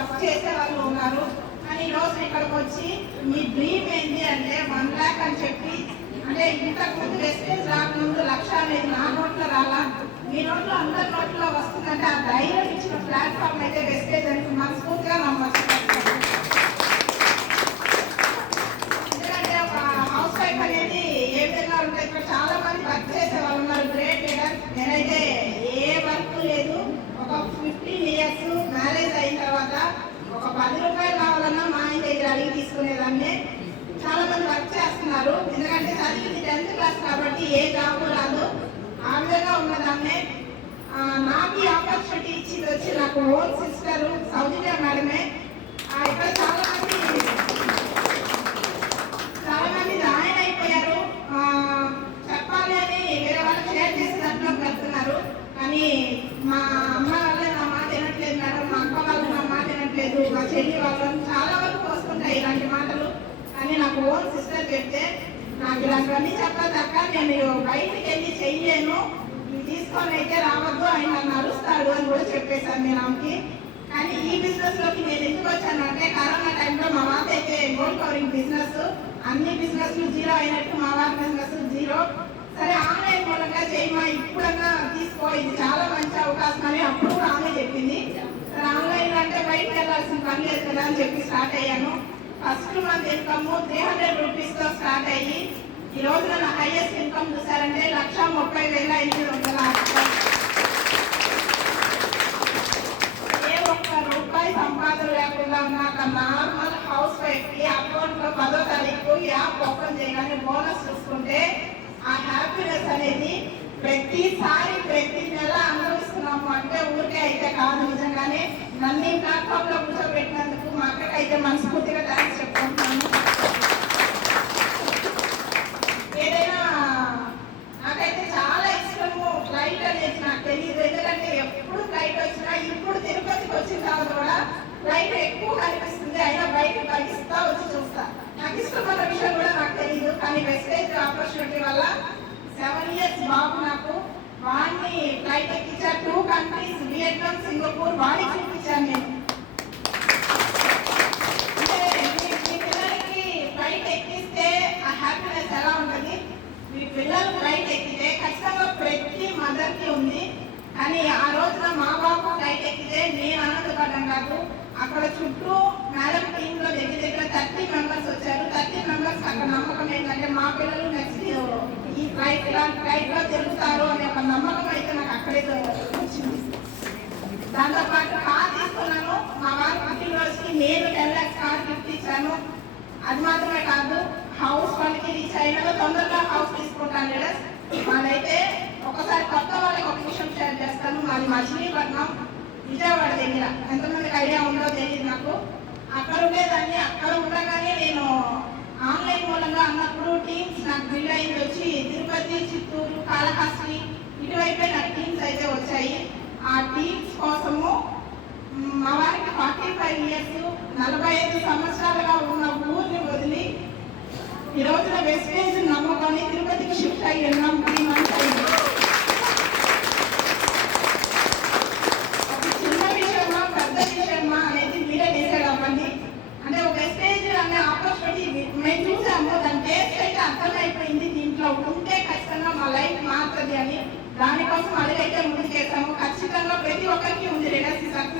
Work చేసే వాళ్ళు ఉన్నారు. కానీ ఈరోజు ఇక్కడికి వచ్చి మీ డ్రీమ్ ఏంటి అంటే 1 lakh అని చెప్పి, అంటే ఇంతకుముందు వెస్టేజ్ రాకముందు 1,00,000 అనేది నా నోట్లో రాలా, మీ నోట్లో అందరి నోట్లో వస్తుందంటే ఆ ధైర్యం ఇచ్చిన ప్లాట్ఫామ్ అయితే వెస్టేజ్ అని మనస్ఫూర్తిగా నమ్మచ్చు. ఎందుకంటే ఒక హౌస్ వైఫ్ అనేది ఏ విధంగా ఉంటుంది, ఇక్కడ చాలా మంది వర్క్ చేసే వాళ్ళు ఉన్నారు, గ్రేట్ లీడర్. నేనైతే ఏ వర్క్ లేదు, ఒక 15 years మ్యారేజ్ అయిన తర్వాత ఒక 10 రూపాయలు కావాలన్నా మా ఆయన దగ్గర అడిగి తీసుకునేదాన్ని. చాలా మంది వర్క్ చేస్తున్నారు, ఎందుకంటే చదివింది 10th క్లాస్ కాబట్టి ఏ జాబ్ రాదు, ఆ విధంగా ఉన్నదాన్నే. నాకు ఈ ఆపర్చునిటీ ఇచ్చింది వచ్చి నాకు ఓన్ సిస్టర్ సౌజన్య మేడమే. ఇక్కడ చాలా మంది జాయిన్ అయిపోయారు, చెప్పాలి అని వేరే వాళ్ళు షేర్ చేసి దాంట్లో వెళ్తున్నారు. కానీ మా అమ్మ వాళ్ళు నా మాట వినట్లేదు మేడం, మా అక్క వాళ్ళు నా మాట వినట్లేదు, మా చెల్లి వాళ్ళు చాలా వరకు వస్తుంటాయి ఇలాంటి మాటలు. కానీ నాకు ఓన్ సిస్టర్ చెప్తే నాకు ఇలాంటివన్నీ చెప్పదక్క, నేను బయటికి వెళ్ళి చెయ్యలేను, తీసుకొని అయితే రావద్దు, ఆయన నన్ను అరుస్తాడు అని కూడా చెప్పేశాను నేను ఆమెకి. కానీ ఈ బిజినెస్ లోకి నేను ఎందుకు వచ్చాను అంటే కరోనా టైంలో మా వారి అయితే గోల్డ్ కవరింగ్ బిజినెస్, అన్ని బిజినెస్లు జీరో అయినట్టు మా వారి బిజినెస్ జీరో. సరే ఆన్లైన్ మూలంగా చేయమా, ఇప్పుడన్నా తీసుకో, ఇది చాలా మంచి అవకాశం అని అప్పుడు కూడా ఆమె చెప్పింది. సరే ఆన్లైన్ అంటే బయటకు వెళ్ళాల్సిన పని లేదు కదా అని చెప్పి స్టార్ట్ అయ్యాను. ఫస్ట్ మంత్ ఇన్కమ్ 300 రూపీస్తో స్టార్ట్ అయ్యి ఈ రోజున నా హైయెస్ట్ ఇన్కమ్ చూసారంటే 1,30,800. ఏ ఒక్క రూపాయి సంపాదన లేకుండా ఉన్నాక నార్మల్ హౌస్ వైఫ్ కి అకౌంట్ లో 10వ తారీఖు యాప్ ఓపెన్ చేయగానే బోనస్ చూసుకుంటే ఆ హ్యాపీనెస్ అనేది ప్రతిసారి ప్రతి నెల అనుభవిస్తున్నాము అంటే ఊరికే అయితే కాదు. నిజంగానే నన్ను ఈ ప్లాట్ఫామ్ లో కూర్చోబెట్టినందుకు మా అక్కకి అయితే మనస్ఫూర్తిగా థ్యాంక్స్ చెప్పుకుంటున్నాను. ఏదైనా నాకైతే చాలా ఇష్టము ఫ్లైట్ అనేది, నాకు తెలియదు ఎందుకంటే ఎప్పుడు ఫ్లైట్ వచ్చినా, ఇప్పుడు తిరుపతికి వచ్చిన తర్వాత కూడా ఫ్లైట్ ఎక్కువ కనిపిస్తుంది, అయినా బయటకు పరిగిస్తా వచ్చి చూస్తా. నాకు ఇష్టమైన విషయం కూడా నాకు తెలియదు. కానీ వెస్టేజ్ ఆపర్చునిటీ వల్ల 7 years బాబు నాకు, వాడిని ఫ్లైట్ ఎక్కించా 2 countries, వియట్నాం, సింగపూర్, వాడికి చూపించాను నేను. అంటే మీ పిల్లలకి ఫ్లైట్ ఎక్కిస్తే ఆ హ్యాపీనెస్ ఎలా ఉంటుంది, మీ పిల్లలు ఫ్లైట్ ఎక్కితే ఖచ్చితంగా ప్రతి మదర్కి ఉంది. కానీ ఆ రోజున మా బాబు ఫ్లైట్ ఎక్కితే నేను ఆనందపడ్డం కాదు, అక్కడ చుట్టూ మేడం టీంలో దగ్గర 30 members వచ్చారు. 30 members అక్కడ నమ్మకం ఏంటంటే మా పిల్లలు నెక్స్ట్ ఈ ఫ్లైట్ ఇలాంటి ఫ్లైట్ లో తిరుగుతారు అనే ఒక నమ్మకం అయితే నాకు అక్కడే వచ్చింది. దాంతో పాటు కార్ తీసుకున్నాను, మా వారి పుట్టినరోజుకి నేను 10 lakhs కార్ గిఫ్ట్ ఇచ్చాను. అది మాత్రమే కాదు, హౌస్ వాళ్ళకి రీచ్ అయినా తొందరగా హౌస్ తీసుకుంటాను లీడర్స్. వాళ్ళైతే ఒకసారి కొత్త వాళ్ళకి ఒక విషయం షేర్ చేస్తాను. మాది మచిలీపట్నం విజయవాడ దగ్గర, ఎంతమందికి ఐడియా ఉందో తెలియదు నాకు. అక్కడ ఉండేదాన్ని, అక్కడ ఉండగానే నేను ఆన్లైన్ మూలంగా అన్నప్పుడు టీమ్స్ నాకు బిల్ అయింది వచ్చి తిరుపతి, చిత్తూరు, కాళహస్తి ఇటువైపే నాకు టీమ్స్ అయితే వచ్చాయి. ఆ టీమ్స్ కోసము మా వారికి 45 years 45 సంవత్సరాలుగా ఉన్న ఊరిని వదిలి ఈ రోజున వెస్టేజ్ నమ్ముకొని తిరుపతికి షిఫ్ట్ అయ్యి ఉన్నాం. 3 months అయింది. అది చిన్న విషయమా పెద్ద విషయమా అనేది మీరే డిసైడ్ అవ్వండి. అంటే ఒక వెస్టేజ్ అనే ఆపర్చునిటీ మేము చూసాము, దాని టేస్ట్ అయితే అర్థమైపోయింది, దీంట్లో ఉంటే ఖచ్చితంగా మా లైఫ్ మారుతుంది అని. దానికోసం అడిగైతే ముందుకేసాము. ఖచ్చితంగా ప్రతి ఒక్కరికి ఉంది లీడర్స్ సక్సెస్